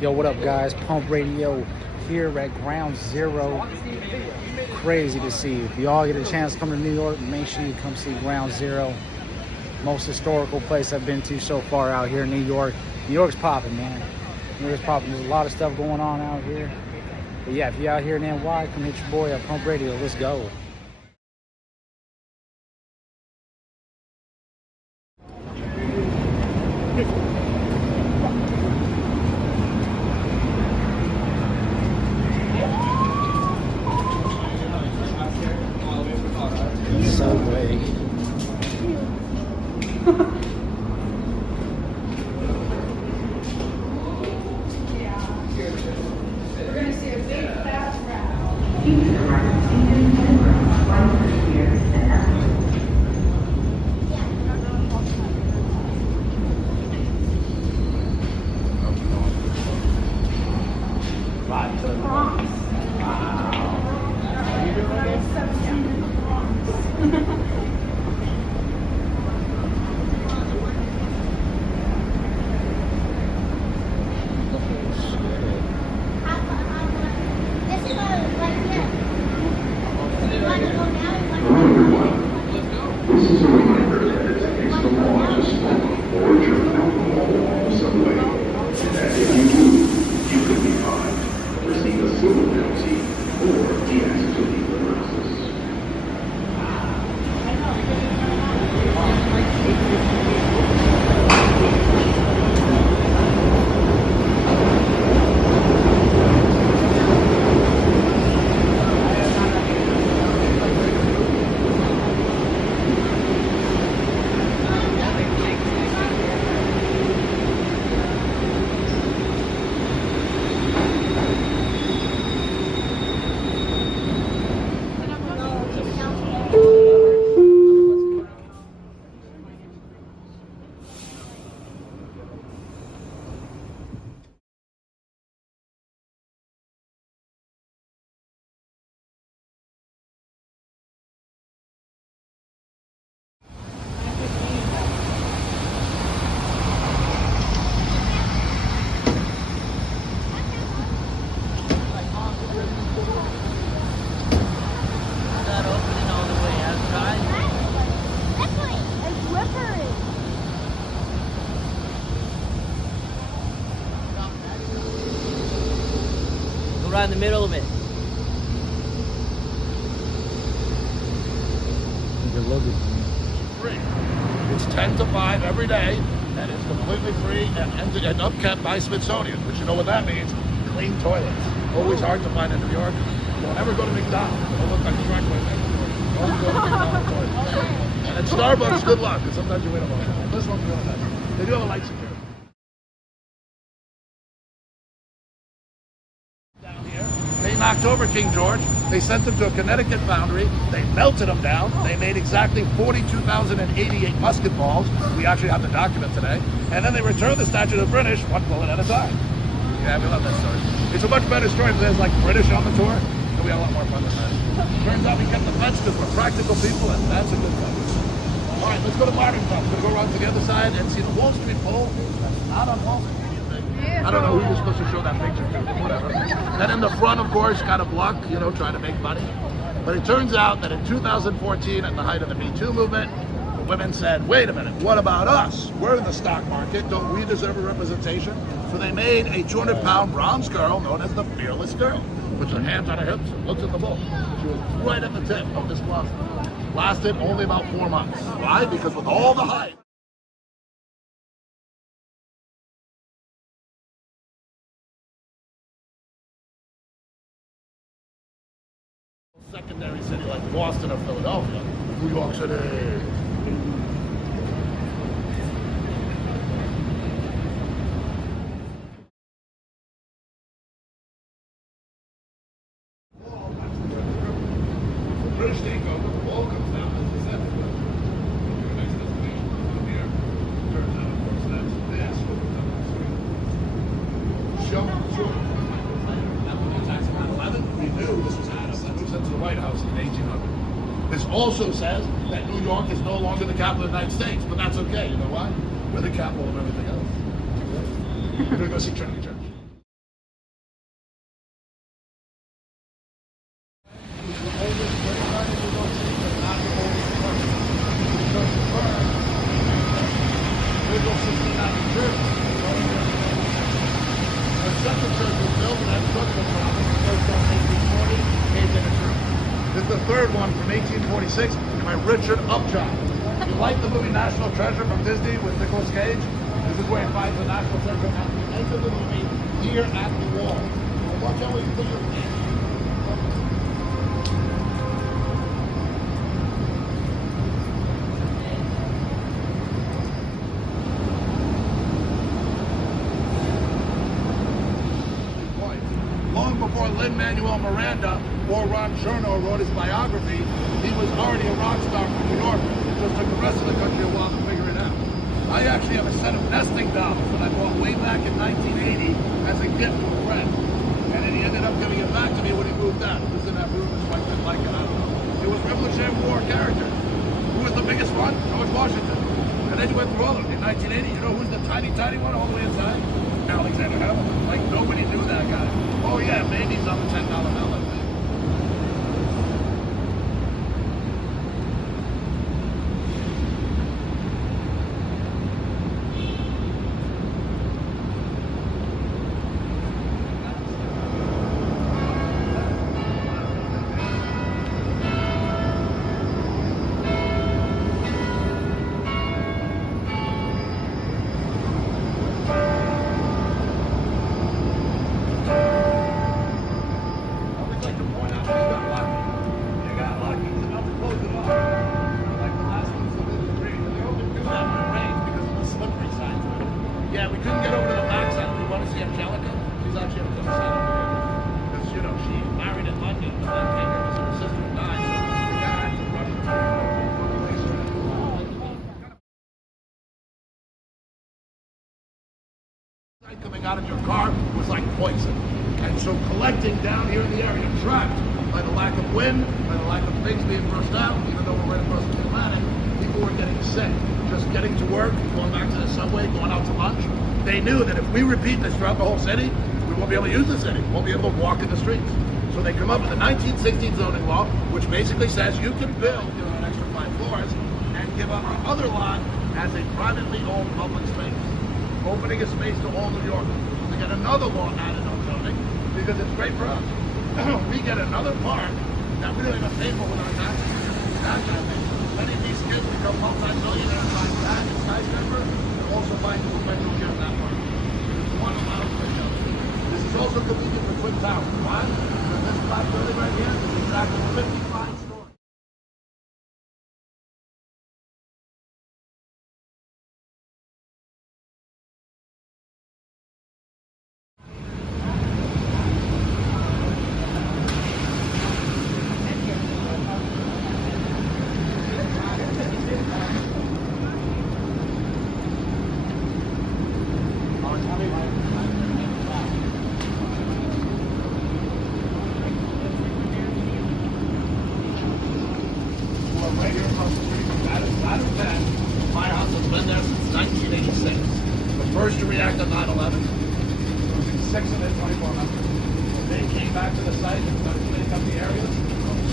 Yo, what up, guys? Pump Radio here at Ground Zero. Crazy to see. If y'all get a chance to come to New York, make sure you come see Ground Zero. Most historical place I've been to so far out here in New York. New York's popping, man. New York's popping. There's a lot of stuff going on out here. But yeah, if you're out here in NY, come hit your boy at Pump Radio. Let's go. Subway. We're going to see a big fat crowd. Right to the Bronx. Wow. Are you doing it? This is a reminder that it's against the law to smoke or drink alcohol on the subway. And if you do, you could be fined, receive a civil penalty, or be asked to leave the premises. Right in the middle of it. Free. It's 10 to 5 every day, and it's completely free and upkept by Smithsonian, which you know what that means. Clean toilets. Always hard to find in New York. Don't ever go to McDonald's. Don't look like a truck right there. Always go to McDonald's toilet. And at Starbucks, good luck, because sometimes you win them all. This one's really nice. They do have a light security. They knocked over King George. They sent him to a Connecticut foundry. They melted him down. They made exactly 42,088 musket balls. We actually have the document today. And then they returned the statue to the British, one bullet at a time. Yeah, we love that story. It's a much better story if there's like British on the tour. And we had a lot more fun with that. Turns out we kept the fence because we're practical people, and that's a good thing. All right, let's go to Martin Club. We're going to go around to the other side and see the Wall Street pole. That's not on Wall Street. I don't know who you're supposed to show that picture to, but whatever. Then in the front, of course, got a block, trying to make money. But it turns out that in 2014, at the height of the Me Too movement, the women said, wait a minute, what about us? We're in the stock market. Don't we deserve a representation? So they made a 200-pound bronze girl known as the Fearless Girl. Puts her hands on her hips and looks at the bull. She was right at the tip of this closet. Lasted only about 4 months. Why? Because with all the hype, secondary city like Boston or Philadelphia, New York City. British takeover, the wall comes down as the center. The next destination from here. Turns out, of course, that's this what we're coming to. Show sure. After the attacks of 9/11, we knew this was happening. We sent to the White House in 1800. This also says that New York is no longer the capital of the United States, but that's okay. You know why? We're the capital of everything else. We're going to go see Trinity Church. This is the third one from 1846 by Richard Upjohn. If you like the movie National Treasure from Disney with Nicolas Cage, this is where he finds the National Treasure at the end of the movie, here at the wall. And watch out where you put your hand. Long before Lin-Manuel Miranda or Ron Chernow wrote his biography, he was already a rock star from New York. It just took the rest of the country a while to figure it out. I actually have a set of nesting dolls that I bought way back in 1980 as a gift to a friend. And then he ended up giving it back to me when he moved out. It was in that room, so I couldn't like it. I don't know. It was Revolutionary War characters. Who was the biggest one? George Washington. And then you went through all of them in 1980. You know who's the tiny one all the way inside? Alexander Hamilton. Like, nobody knew that guy. Oh yeah, maybe he's on the $10 bill, I think. Yeah, we couldn't get over to the backside. We want to see Angelica. She's actually on the other side over here. Because, you know, she married in London, but then came here because her sister died. So we got to actually rush to her. Coming out of your car was like poison. And so collecting down here in the area, trapped by the lack of wind, by the lack of things being brushed out, even though we're right across the Atlantic, people were getting sick. Just getting to work, going back to the subway, going out to lunch. They knew that if we repeat this throughout the whole city, we won't be able to use the city. We won't be able to walk in the streets. So they come up with the 1916 zoning law, which basically says you can build, an extra 5 floors and give up our other lot as a privately owned public space, opening a space to all New Yorkers. We get another law added on zoning because it's great for us. We get another park that we don't even pay for with our taxes. That's what I think. Many of these kids become multi-millionaires by that and skyscraper, and also buy new rental here in that park. There's one allowed for each other. This is also convenient for Twin Towers. Why? Because this flat building right here is exactly 55 stories. Right here across the street from that is that. My house has been there since 1986. The first to react on 9/11. Losing 6 of their 24 members. They came back to the site and started cleaning up the area.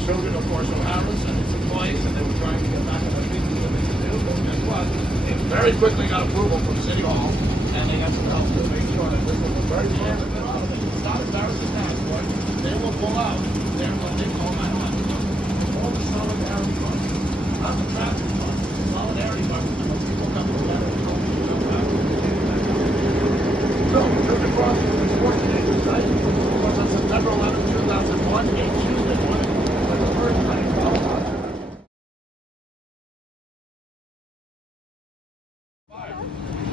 So did, of course, O'Hara's and its employees, and they were trying to get back on their feet and do what they could do. But guess what? They very quickly got approval from City Hall, and they got some help to make sure that this was a very clear. It's not embarrassing now, but they will pull out their what they call 9/11. All the solidarity funds. Not the traffic funds, solidarity funds. People come together. So, took across the 14-acre site was on September 11, 2001, a Tuesday morning, when the first plane fell out.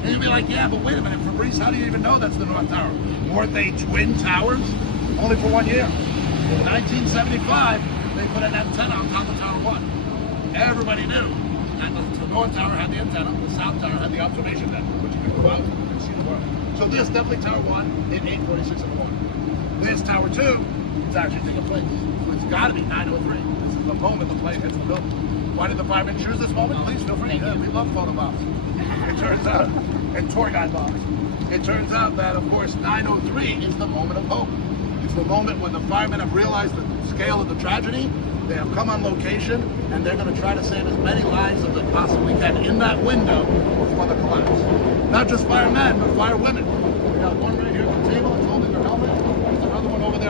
And you'd be like, yeah, but wait a minute, Fabrice, how do you even know that's the North Tower? Weren't they twin towers? Only for 1 year. In 1975, they put an antenna on top of Tower 1. Everybody knew that the North Tower had the antenna, the South Tower had the observation deck, which you could go out and see the world. So this definitely Tower 1 in 8:46 in the morning. This Tower 2 is actually taking place. It's got to be 9:03. This is the moment the plane hits the building. Why did the firemen choose this moment? Please feel free. Yeah, we love photo bombs. It turns out, and tour guide bombs. It turns out that, of course, 9:03 is the moment of hope. It's the moment when the firemen have realized the scale of the tragedy. They have come on location, and they're going to try to save as many lives as they possibly can in that window before the collapse. Not just firemen, but firewomen. We got one right here at the table that's holding their helmet. There's another one over there.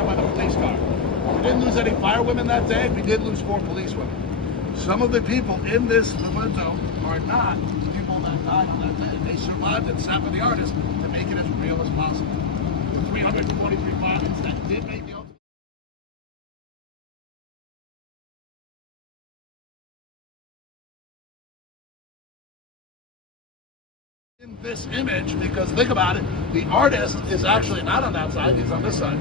didn't lose any firewomen that day. We did lose 4 policewomen. Some of the people in this window are not people that died on that day. They survived and sat with the artist to make it as real as possible. The 343 firemen that did make the ultimate. In this image, because think about it, the artist is actually not on that side, he's on this side.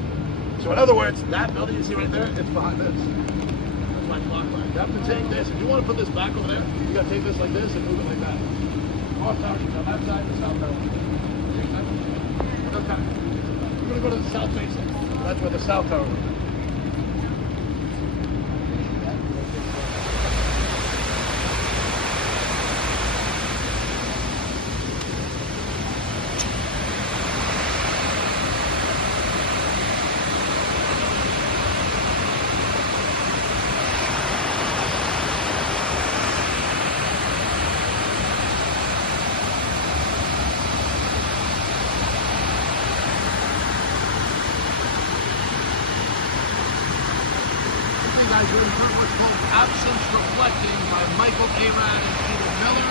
So in other words, that building you see right there, it's behind this. That's my clock line. You have to take this, if you want to put this back over there, you got to take this like this and move it like that. North Tower is on that side, the South Tower. Okay. We're going to go to the South facing. That's where the South Tower is. Guys, we're in what's called Absence Reflecting by Michael Arad and Peter Miller.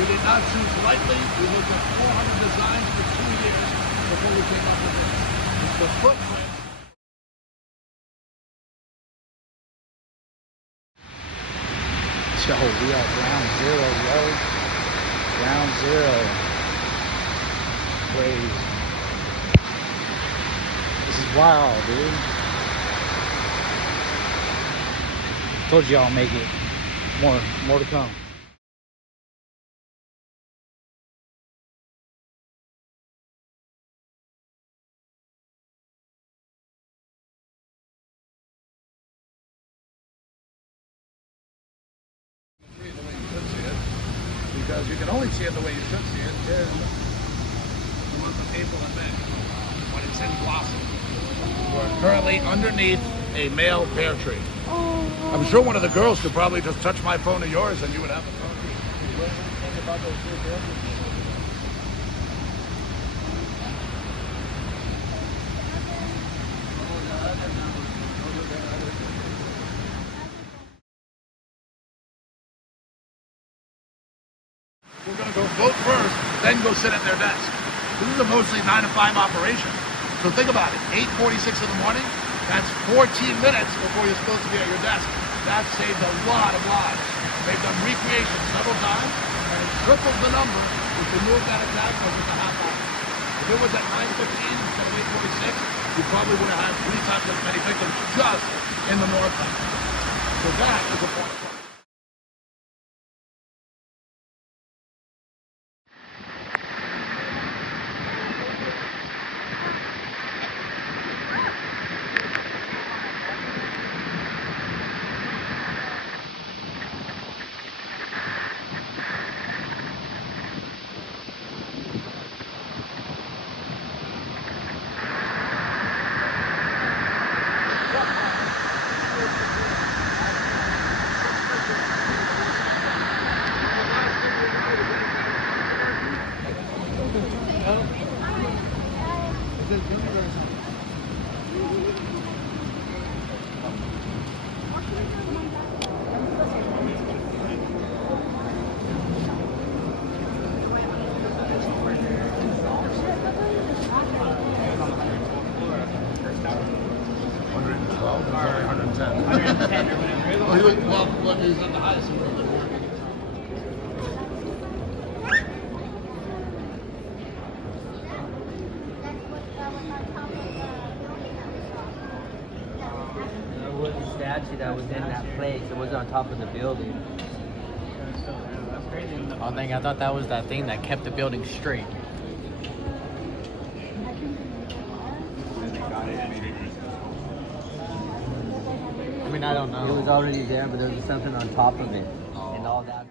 We did not choose lightly. We looked at 400 designs for 2 years before we came up with this. It's the footprint. Yo, we are ground zero, yo. Ground zero. Crazy. This is wild, dude. Told you I'll make it. More to come. Because you can only see it the way you should see it is the month of April and May, when it's in blossom. We're currently underneath a male pear tree. I'm sure one of the girls could probably just touch my phone or yours and you would have a phone. We're going to go vote first, then go sit at their desk. This is a mostly 9 to 5 operation. So think about it, 8:46 in the morning, that's 14 minutes before you're supposed to be at your desk. That saved a lot of lives. They've done recreation several times, and it tripled the number if you moved that attack for just a half hour. If it was at 9:15 instead of 8:46, you probably would have had 3 times as many victims just in the north end. So that is a point of pride. Well, he's not the highest in the world. There was a statue that was in that place. It was on top of the building. Oh, dang, I thought that was that thing that kept the building straight. I mean, I don't know. It was already there, but there was something on top of it. And all that.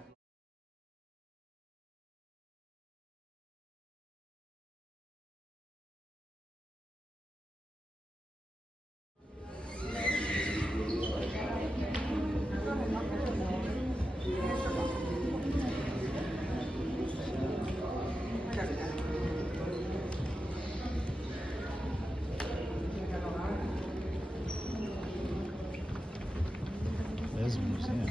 That's a museum.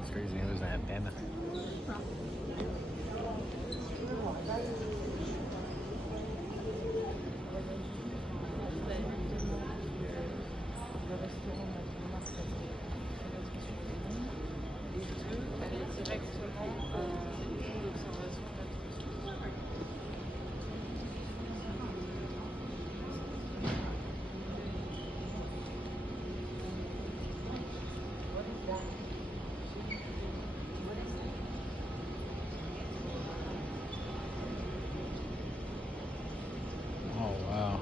It's crazy. It was an antenna. Oh, wow.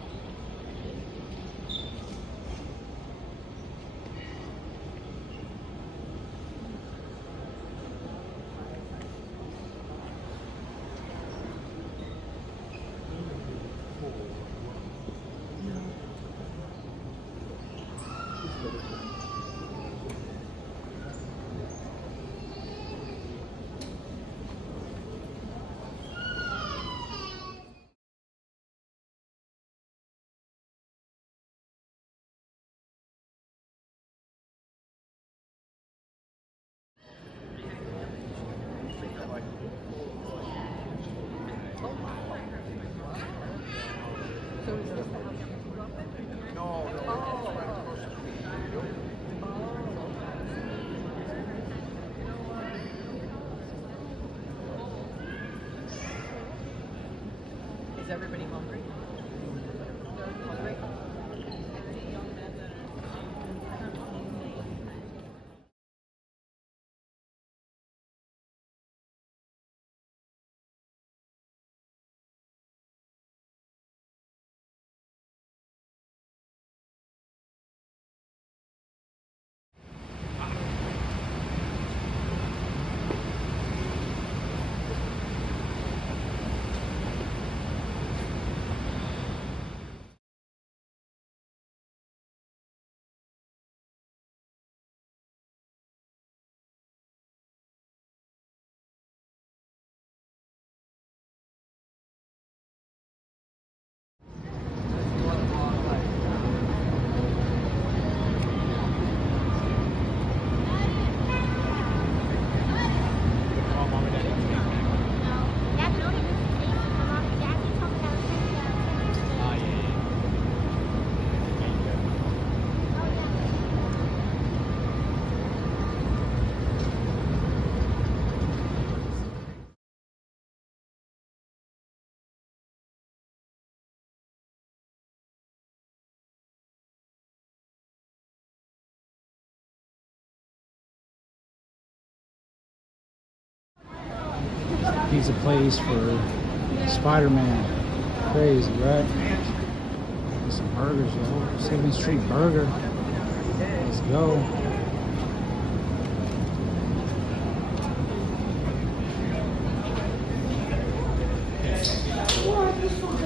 Is everybody hungry? Hungry? Pizza place for Spider-Man. Crazy, right? Get some burgers, yo. 7th Street Burger. Let's go. What?